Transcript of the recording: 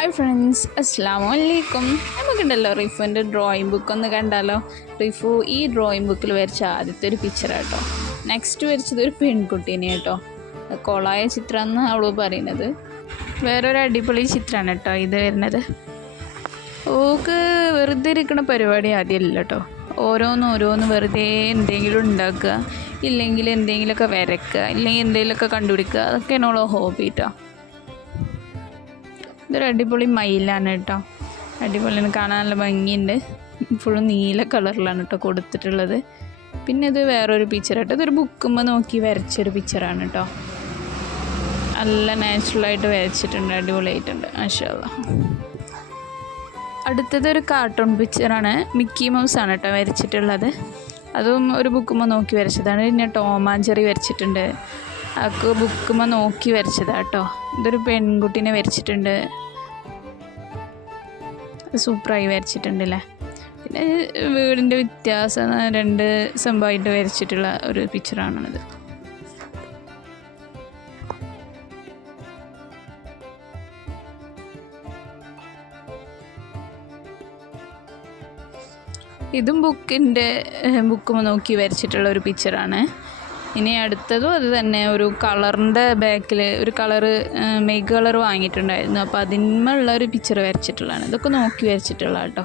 Hi friends, അസ്സാം വലൈക്കും. നമുക്കുണ്ടല്ലോ റിഫുവിൻ്റെ drawing book ഒന്ന് കണ്ടാലോ. റിഫു ഈ ഡ്രോയിങ് ബുക്കിൽ വരച്ച ആദ്യത്തെ ഒരു പിക്ചർ കേട്ടോ. നെക്സ്റ്റ് വരച്ചത് ഒരു പെൺകുട്ടീനെ കേട്ടോ. കൊളായ ചിത്രമെന്ന് അവൾ പറയുന്നത്. വേറൊരു അടിപൊളി ചിത്രമാണ് കേട്ടോ ഇത് വരുന്നത്. ഓക്ക് വെറുതെ ഇരിക്കുന്ന പരിപാടി ആദ്യമല്ല കേട്ടോ. ഓരോന്ന് വെറുതെ എന്തെങ്കിലും ഉണ്ടാക്കുക, ഇല്ലെങ്കിൽ എന്തെങ്കിലുമൊക്കെ വരയ്ക്കുക, ഇല്ലെങ്കിൽ എന്തെങ്കിലുമൊക്കെ കണ്ടുപിടിക്കുക, അതൊക്കെയാണ് ഓളോ ഹോബി കേട്ടോ. ഇതൊരു അടിപൊളി മയിലാണ് കേട്ടോ. അടിപൊളിയാണ്, കാണാൻ നല്ല ഭംഗിയുണ്ട്. ഫുള്ളും നീല കളറിലാണ് കേട്ടോ കൊടുത്തിട്ടുള്ളത്. പിന്നെ ഇത് വേറൊരു പിക്ചർ കേട്ടോ. ഇതൊരു ബുക്കുമ്പോൾ നോക്കി വരച്ചൊരു പിക്ചറാണ് കേട്ടോ. നല്ല നാച്ചുറലായിട്ട് വരച്ചിട്ടുണ്ട്, അടിപൊളിയായിട്ടുണ്ട്, മാഷാ അല്ലാഹ്. അടുത്തതൊരു കാർട്ടൂൺ പിക്ചറാണ്. മിക്കി മൗസ് ആണ് കേട്ടോ വരച്ചിട്ടുള്ളത്. അതും ഒരു ബുക്കുമ്പോൾ നോക്കി വരച്ചതാണ്. പിന്നെ ടോം ആൻഡ് ജെറി വരച്ചിട്ടുണ്ട്. അതൊക്കെ ബുക്കുമ്പോൾ നോക്കി വരച്ചതാണ് കേട്ടോ. ഇതൊരു പെൺകുട്ടീനെ വരച്ചിട്ടുണ്ട്, സൂപ്പറായി വരച്ചിട്ടുണ്ടല്ലേ. പിന്നെ വീടിൻ്റെ വ്യത്യാസം രണ്ട് സംഭവമായിട്ട് വരച്ചിട്ടുള്ള ഒരു പിക്ചറാണത്. ഇതും ബുക്കുമ്പോൾ നോക്കി വരച്ചിട്ടുള്ള ഒരു പിക്ചറാണ്. ഇനി അടുത്തതും അത് തന്നെ, ഒരു കളറിൻ്റെ ബാക്കിൽ ഒരു കളറ് മെയ്ക്ക് കളർ വാങ്ങിയിട്ടുണ്ടായിരുന്നു. അപ്പോൾ അതിന്മേലുള്ള ഒരു പിക്ചർ വരച്ചിട്ടുള്ളതാണ്. ഇതൊക്കെ നോക്കി വരച്ചിട്ടുള്ള കേട്ടോ.